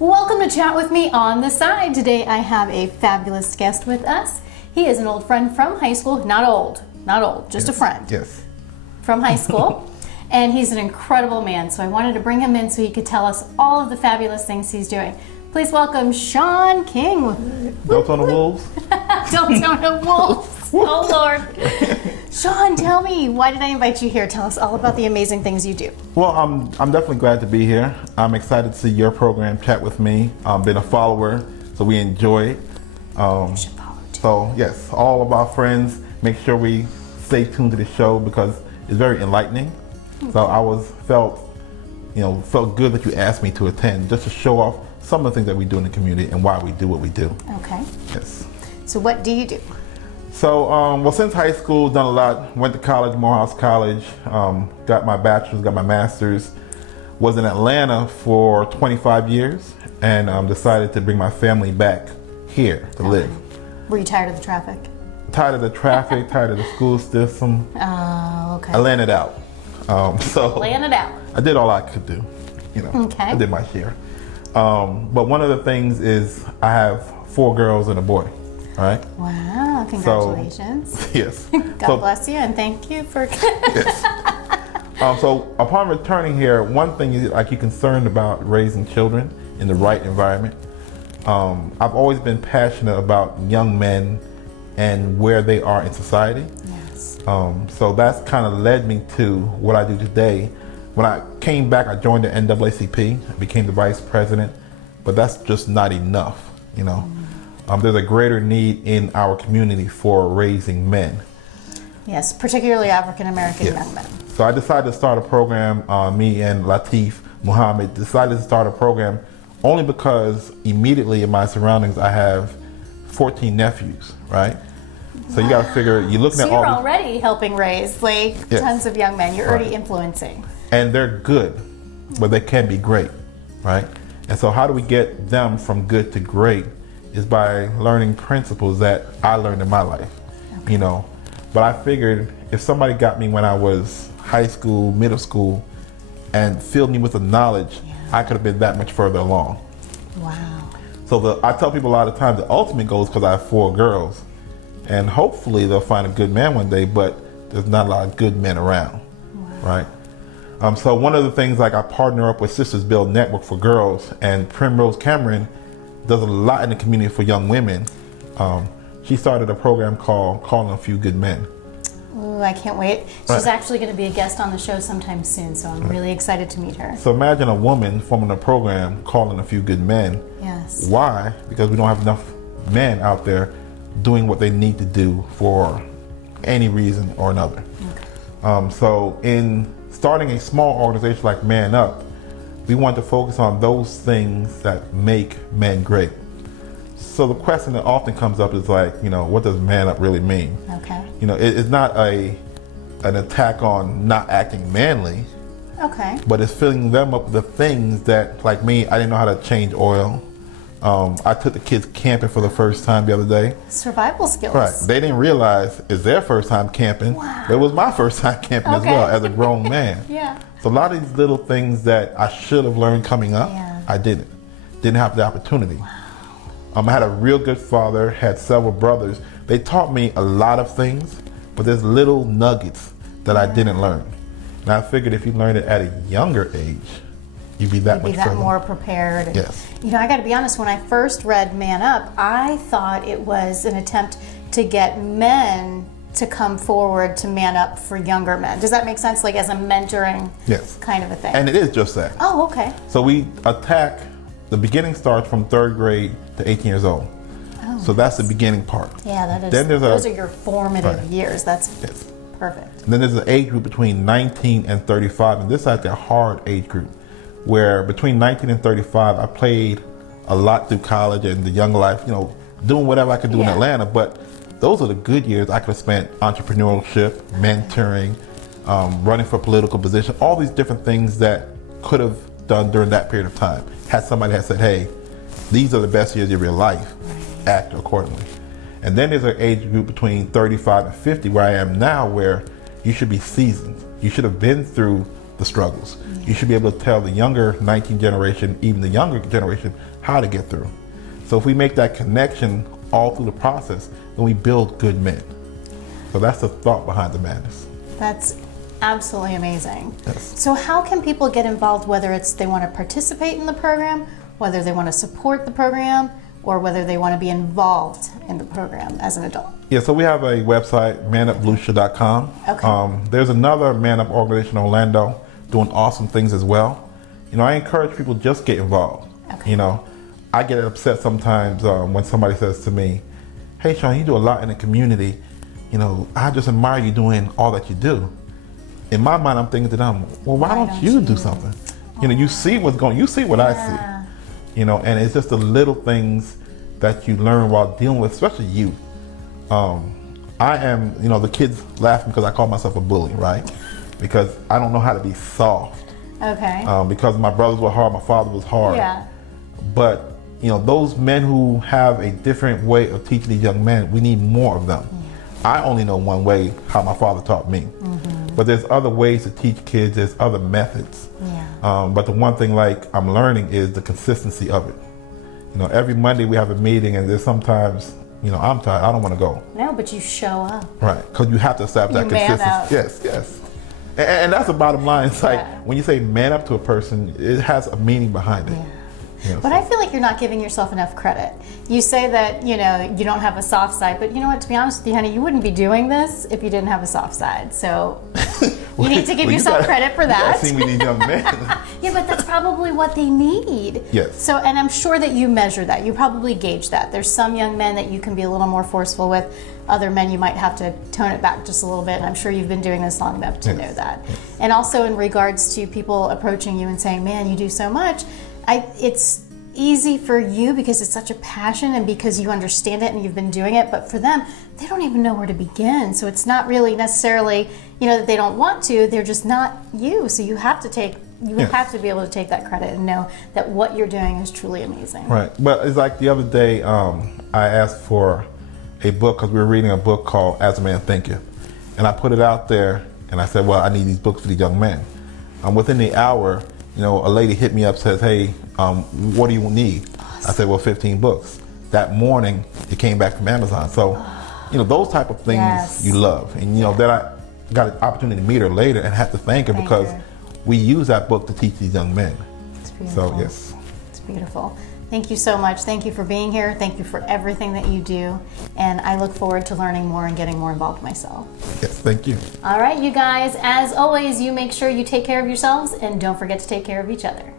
Welcome to Chat With Me on the Side. Today I have a fabulous guest with us. He is an old friend from high school. Not old, just yes. a friend. Yes. From high school. And he's an incredible man, so I wanted to bring him in so he could tell us all of the fabulous things he's doing. Please welcome Sean King. Don't own the wolves. Don't own the wolves. Oh, Lord. Sean, tell me, why did I invite you here? Tell us all about the amazing things you do. Well, I'm definitely glad to be here. I'm excited to see your program, Chat With Me. I've been a follower, so we enjoy it. You should follow too. So, yes, all of our friends, make sure we stay tuned to the show because it's very enlightening. So I felt good that you asked me to attend just to show off some of the things that we do in the community and why we do what we do. Okay. Yes. So what do you do? So, since high school, done a lot. Went to college, Morehouse College, got my bachelor's, got my master's. Was in Atlanta for 25 years and decided to bring my family back here to live. Were you tired of the traffic? Tired of the traffic, tired of the school system. Oh, okay. I landed out. Laying it out. I did all I could do. Okay. I did my share. But one of the things is I have 4 girls and a boy. All right. Wow! Congratulations. Yes. God bless you, and thank you for. Yes. So upon returning here, one thing is like you're concerned about raising children in the right environment. I've always been passionate about young men and where they are in society. Yes. So that's kind of led me to what I do today. When I came back, I joined the NAACP, I became the vice president, but that's just not enough, There's a greater need in our community for raising men. Yes, particularly African American Yes. young men. So I decided to start a program, me and Latif Muhammad decided to start a program only because immediately in my surroundings I have 14 nephews, right? So you got to figure, you're looking So at you're all already helping raise Yes. tons of young men. You're already influencing. and they're good, but they can be great, right? And so how do we get them from good to great is by learning principles that I learned in my life, But I figured if somebody got me when I was high school, middle school, and filled me with the knowledge, I could have been that much further along. Wow. So I tell people a lot of times the ultimate goal is because I have 4 girls, and hopefully they'll find a good man one day, but there's not a lot of good men around, right? So one of the things, like I partner up with Sisters Build Network for Girls, and Primrose Cameron does a lot in the community for young women. She started a program called Calling a Few Good Men. Ooh, I can't wait. She's actually going to be a guest on the show sometime soon, so I'm really excited to meet her. So imagine a woman forming a program Calling a Few Good Men. Yes. Why? Because we don't have enough men out there doing what they need to do for any reason or another. Okay. So in starting a small organization like Man Up, we want to focus on those things that make men great. So the question that often comes up is like, what does Man Up really mean? Okay. It's not an attack on not acting manly, Okay. but it's filling them up with the things that, like me, I didn't know how to change oil. I took the kids camping for the first time the other day. Survival skills. Right. They didn't realize it's their first time camping. Wow. It was my first time camping as Okay. well as a grown man. Yeah. So a lot of these little things that I should have learned coming up, Yeah. I didn't. Didn't have the opportunity. Wow. I had a real good father, had several brothers. They taught me a lot of things, but there's little nuggets that I didn't learn. And I figured if you learned it at a younger age, you'd be that much further. More prepared. Yes. I got to be honest, when I first read Man Up, I thought it was an attempt to get men to come forward to man up for younger men. Does that make sense? Like as a mentoring kind of a thing? And it is just that. Oh, okay. So we attack, the beginning starts from 3rd grade to 18 years old. Oh, so that's the beginning part. Yeah, that is. Then Those are your formative years. That's Yes. perfect. And then there's an age group between 19 and 35, and this is like a hard age group, where between 19 and 35, I played a lot through college and the young life, doing whatever I could do in Atlanta, but those are the good years I could have spent entrepreneurship, mentoring, running for political position, all these different things that could have done during that period of time. Had somebody had said, hey, these are the best years of your life, act accordingly. And then there's an age group between 35 and 50 where I am now, where you should be seasoned. You should have been through the struggles. You should be able to tell the younger 19 generation, even the younger generation, how to get through. So if we make that connection all through the process, then we build good men. So that's the thought behind the madness. That's absolutely amazing. Yes. So how can people get involved, whether it's they want to participate in the program, whether they want to support the program, or whether they want to be involved in the program as an adult? Yeah, so we have a website, manupvolusia.com. Okay. There's another Man Up organization in Orlando doing awesome things as well. I encourage people just get involved. Okay. I get upset sometimes when somebody says to me, "Hey, Sean, you do a lot in the community. I just admire you doing all that you do." In my mind, I'm thinking to them, "Well, why don't you do something? You see what's going. You see what I see. And it's just the little things that you learn while dealing with, especially youth. I am, the kids laugh because I call myself a bully, right? Because I don't know how to be soft. Okay. Because my brothers were hard, my father was hard. Yeah. But, those men who have a different way of teaching these young men, we need more of them. I only know one way, how my father taught me. But there's other ways to teach kids, there's other methods. Yeah. But the one thing I'm learning is the consistency of it. Every Monday we have a meeting, and there's sometimes, I'm tired, I don't want to go. No, but you show up. Right, because you have to establish that consistency. Yes. And that's the bottom line. It's like, when you say man up to a person, it has a meaning behind it. But I feel like you're not giving yourself enough credit. You say that, you don't have a soft side, but you know what, to be honest with you, honey, you wouldn't be doing this if you didn't have a soft side. So you need to give yourself credit for that. You see these young men. Yeah, but that's probably what they need. Yes. So, and I'm sure that you measure that. You probably gauge that. There's some young men that you can be a little more forceful with. Other men you might have to tone it back just a little bit. And I'm sure you've been doing this long enough to know that. And also in regards to people approaching you and saying, "Man, you do so much," it's easy for you because it's such a passion and because you understand it and you've been doing it, but for them, they don't even know where to begin. So it's not really necessarily, that they don't want to, they're just not you. So you have to be able to take that credit and know that what you're doing is truly amazing. Right. But it's like the other day, I asked for a book because we were reading a book called As a Man Thinketh. And I put it out there and I said, well, I need these books for these young men. Within the hour, a lady hit me up, says, "Hey, what do you need?" Awesome. I said, "Well, 15 books." That morning, it came back from Amazon. So, those type of things you love. And, then I got an opportunity to meet her later and have to thank her because we use that book to teach these young men. It's beautiful. So, yes. It's beautiful. Thank you so much. Thank you for being here. Thank you for everything that you do. And I look forward to learning more and getting more involved myself. Yes, thank you. All right, you guys, as always, you make sure you take care of yourselves and don't forget to take care of each other.